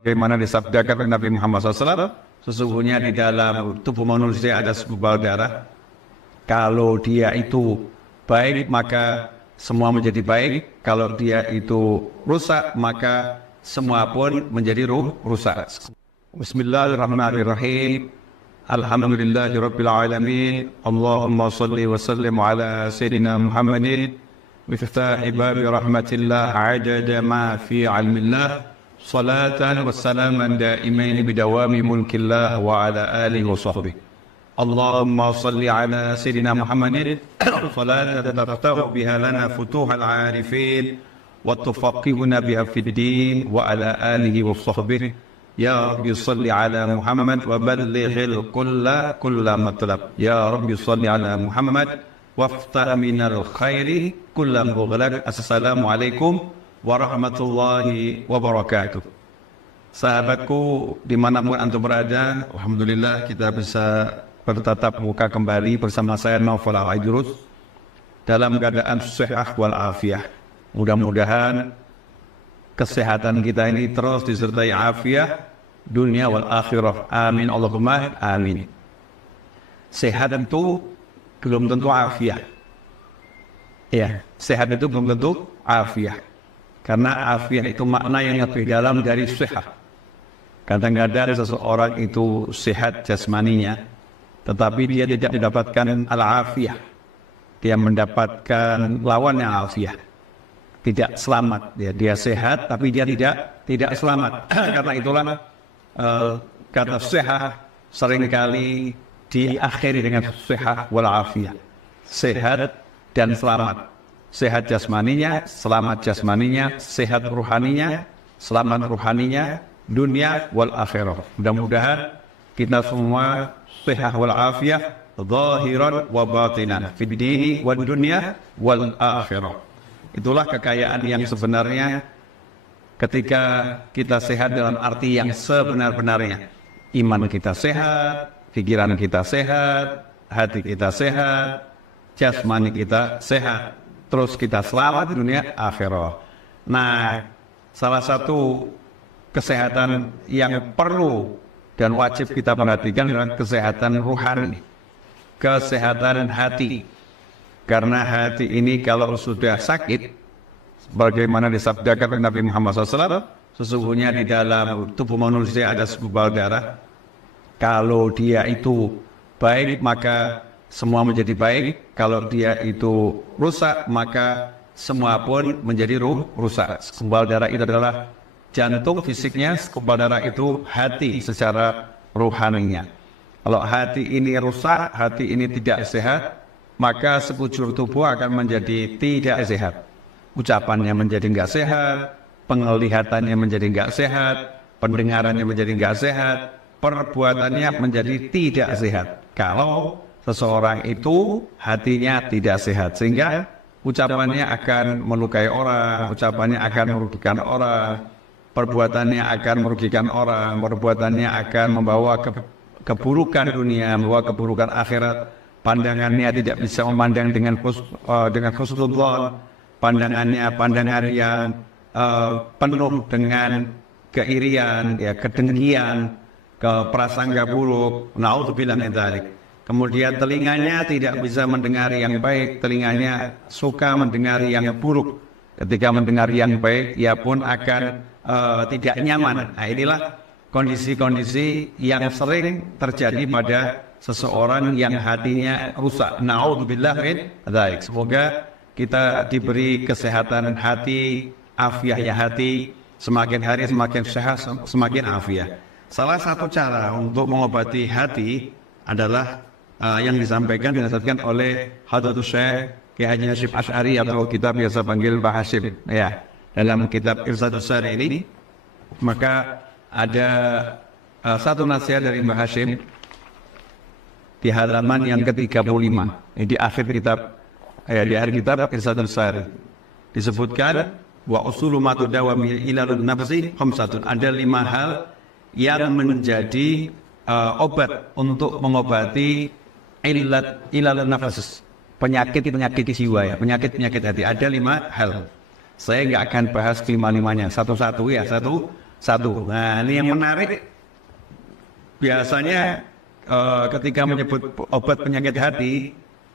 Bagaimana disabdakan oleh Nabi Muhammad SAW, sesungguhnya di dalam tubuh manusia ada segumpal darah. Kalau dia itu baik, maka semua menjadi baik. Kalau dia itu rusak, maka semua pun menjadi rusak. Bismillahirrahmanirrahim. Alhamdulillahirabbil alamin. Allahumma shalli wa sallim ala sayyidina Muhammadin miftah babi rahmatillah adada ma fi ilmillah. Salatan wa salaman daimain bidawami mulkillah wa ala alihi wa sahbihi. Allahumma salli ala sayyidina Muhammadin salatan taftahu biha lana futuhal arifin wa tufaqihuna biha fid din wa ala alihi wa sahbihi. Ya Rabbi salli ala Muhammad wa ballighil kulla matlab. Ya Rabbi salli ala Muhammad waftah minal khairi kulla mughlaq. Assalamualaikum warahmatullahi wabarakatuh. Sahabatku dimanapun antum berada, alhamdulillah kita bisa bertatap muka kembali bersama saya Naufal Al-Aidrus dalam keadaan sehat wal afiah. Mudah-mudahan kesehatan kita ini terus disertai afiah dunia wal akhirah. Amin Allahumma amin. Sehat itu belum tentu afiah. Ya, sehat itu belum tentu afiah. Karena afiah itu makna yang lebih dalam dari sehat. Kadang-kadang seseorang itu sehat jasmaninya, tetapi dia tidak mendapatkan al-afiah. Dia mendapatkan lawannya afiah. Tidak selamat. Dia sehat, tapi dia tidak selamat. Karena itulah kata sehat seringkali diakhiri dengan sehat wal afiah. Sehat dan selamat. Sehat jasmaninya, selamat jasmaninya, sehat ruhaninya, selamat ruhaninya, dunia wal akhirah. Mudah-mudahan kita semua sehat wal afiyah, zahiran wa batinan, fid dini wal dunia wal akhirah. Itulah kekayaan yang sebenarnya ketika kita sehat dalam arti yang sebenar-benarnya. Iman kita sehat, pikiran kita sehat, hati kita sehat, jasmani kita sehat. Terus kita selamat di dunia akhirah. Nah, salah satu kesehatan yang perlu dan wajib kita perhatikan adalah kesehatan ruhani, kesehatan hati. Karena hati ini kalau sudah sakit, bagaimana disabdakan oleh Nabi Muhammad SAW, sesungguhnya di dalam tubuh manusia ada segumpal darah. Kalau dia itu baik, maka semua menjadi baik. Kalau dia itu rusak, maka semua pun menjadi rusak. Segumpal darah itu adalah jantung fisiknya, segumpal darah itu hati secara ruhaninya. Kalau hati ini rusak, hati ini tidak sehat, maka sekujur tubuh akan menjadi tidak sehat. Ucapannya menjadi nggak sehat, penglihatannya menjadi nggak sehat, pendengarannya menjadi nggak sehat, perbuatannya menjadi tidak sehat. Kalau seseorang itu hatinya tidak sehat, sehingga ucapannya akan melukai orang, ucapannya akan merugikan orang, perbuatannya akan merugikan orang, perbuatannya akan membawa keburukan dunia, membawa keburukan akhirat. Pandangannya tidak bisa memandang dengan husnul, pandangan yang penuh dengan keirian, ya, kedengkian, keprasangka buruk. Naudzubillah min dzalik. Kemudian telinganya tidak bisa mendengar yang baik, telinganya suka mendengar yang buruk. Ketika mendengar yang baik, ia pun akan tidak nyaman. Nah, inilah kondisi-kondisi yang sering terjadi pada seseorang yang hatinya rusak. Naudzubillah min dzalik. Semoga kita diberi kesehatan hati, afiahnya hati, semakin hari semakin sehat, semakin afiah. Salah satu cara untuk mengobati hati adalah yang disampaikan dinasihatkan oleh Hadratus Syekh Kiai Haji Hasyim Asy'ari atau kita biasa panggil Mbah Hasyim. Ya, dalam kitab Irsyadus Sari ini, maka ada satu nasihat dari Mbah Hasyim di halaman yang ke-35. Di akhir kitab, di akhir kitab Irsyadus Sari disebutkan wa usulu ma tudawami ilalun nafsi khamsatun. Ada 5 hal yang menjadi obat untuk mengobati ilalun nafs, penyakit jiwa, ya, penyakit hati. Ada 5 hal. Saya nggak akan bahas kelima-limanya satu-satu ya. Satu, satu. Nah, ini yang menarik. Biasanya ketika menyebut obat penyakit hati,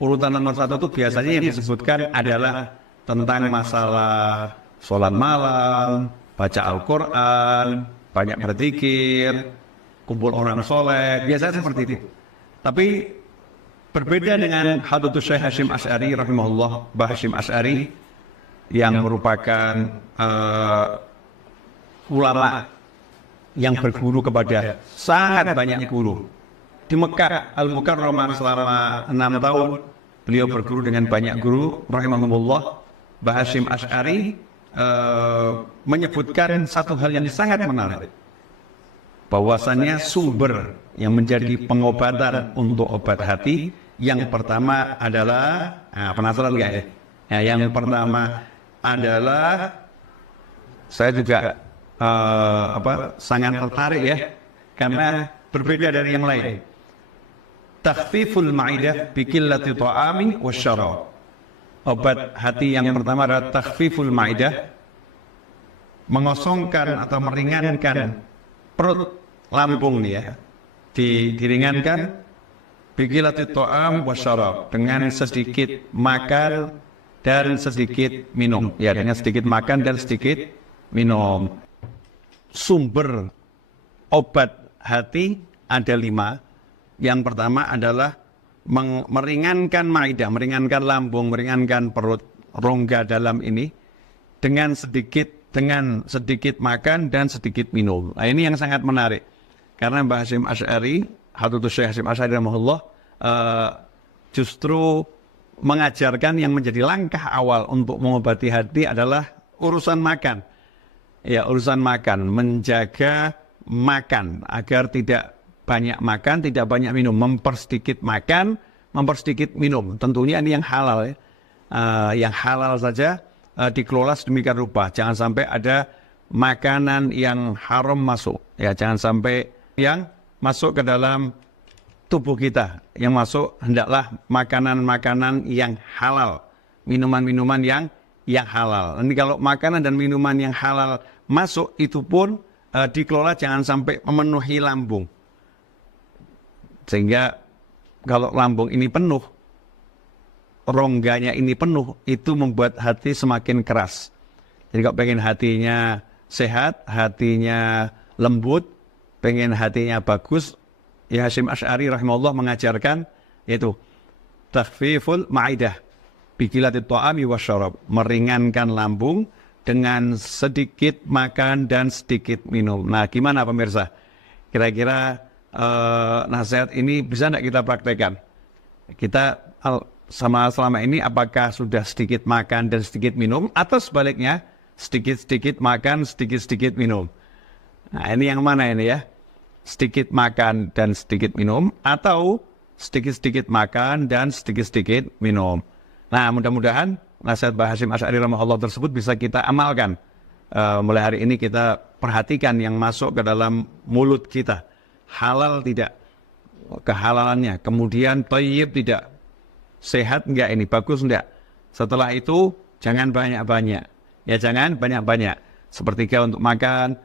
urutan nomor satu itu biasanya yang disebutkan adalah tentang masalah sholat malam, baca Al-Quran, banyak berzikir, kumpul orang soleh, biasanya seperti itu. Tapi berbeda dengan Hadratus Syekh Hasyim Asy'ari rahimahullah, Mbah Hasyim Asy'ari yang merupakan ulama yang berguru kepada sangat banyak guru. Di Mekah Al-Mukarramah selama 6 tahun, beliau berguru dengan banyak guru rahimahumullah. Mbah Hasyim Asy'ari menyebutkan satu hal yang sangat menarik, bahwasannya sumber yang menjadi pengobatan untuk obat hati yang pertama adalah, penasaran nggak ya? Yang pertama adalah, saya juga sangat tertarik ya, karena berbeda dari yang lain. Takhfiful ma'idah bi qillati ta'ami wasyarab. Obat hati yang pertama adalah takhfiful ma'idah, mengosongkan atau meringankan perut, lambung nih ya, diringankan bi qillati ta'am wasyarab, dengan sedikit makan dan sedikit minum. Ya, dengan sedikit makan dan sedikit minum. Sumber obat hati ada 5. Yang pertama adalah meringankan maidah, meringankan lambung, meringankan perut, rongga dalam ini dengan sedikit makan dan sedikit minum. Nah, ini yang sangat menarik, karena Mbah Hasyim Asy'ari, Hadratus Syekh Hasyim Asy'ari rahimahullah, justru mengajarkan yang menjadi langkah awal untuk mengobati hati adalah urusan makan. Ya, urusan makan, menjaga makan agar tidak banyak makan, tidak banyak minum, mempersedikit makan, mempersedikit minum. Tentunya ini yang halal ya. Yang halal saja dikelola sedemikian rupa. Jangan sampai ada makanan yang haram masuk. Ya, jangan sampai yang masuk ke dalam tubuh kita. Yang masuk hendaklah makanan-makanan yang halal, minuman-minuman yang halal. Nanti kalau makanan dan minuman yang halal masuk, itu pun dikelola jangan sampai memenuhi lambung. Sehingga kalau lambung ini penuh, rongganya ini penuh, itu membuat hati semakin keras. Jadi kalau pengen hatinya sehat, hatinya lembut, pengen hatinya bagus, ya Hasyim Asy'ari rahimahullah mengajarkan, yaitu takhfiful ma'idah bi qillati ta'ami wasyarab, meringankan lambung dengan sedikit makan dan sedikit minum. Nah, gimana pemirsa? Kira-kira nasihat ini bisa tidak kita praktekkan? Kita selama ini apakah sudah sedikit makan dan sedikit minum, atau sebaliknya sedikit-sedikit makan, sedikit-sedikit minum? Nah, ini yang mana ini ya? Sedikit makan dan sedikit minum, atau sedikit-sedikit makan dan sedikit-sedikit minum? Nah, mudah-mudahan nasihat Mbah Hasyim Asy'ari rahimahullah tersebut bisa kita amalkan. Mulai hari ini kita perhatikan yang masuk ke dalam mulut kita. Halal tidak, kehalalannya. Kemudian thayyib tidak, sehat enggak ini, bagus enggak. Setelah itu jangan banyak-banyak. Ya, jangan banyak-banyak. Sepertiga untuk makan,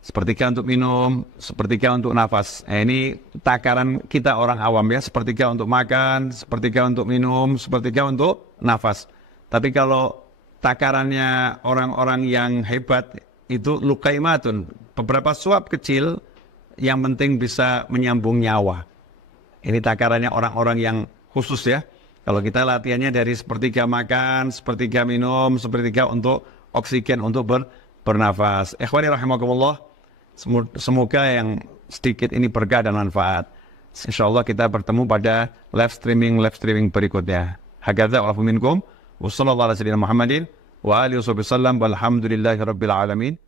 sepertiga untuk minum, sepertiga untuk nafas. Ini takaran kita orang awam ya, sepertiga untuk makan, sepertiga untuk minum, sepertiga untuk nafas. Tapi kalau takarannya orang-orang yang hebat itu lukaimatun, beberapa suap kecil yang penting bisa menyambung nyawa. Ini takarannya orang-orang yang khusus ya. Kalau kita latihannya dari sepertiga makan, sepertiga minum, sepertiga untuk oksigen, untuk bernafas. Ikhwani rahimakumullah, semoga yang sedikit ini berkah dan manfaat. InsyaAllah kita bertemu pada live streaming berikutnya. Hakadza wa'afu minkum. Wassallallahu ala sayyidina Muhammadin wa alihi wasallam walhamdulillahi rabbil alamin.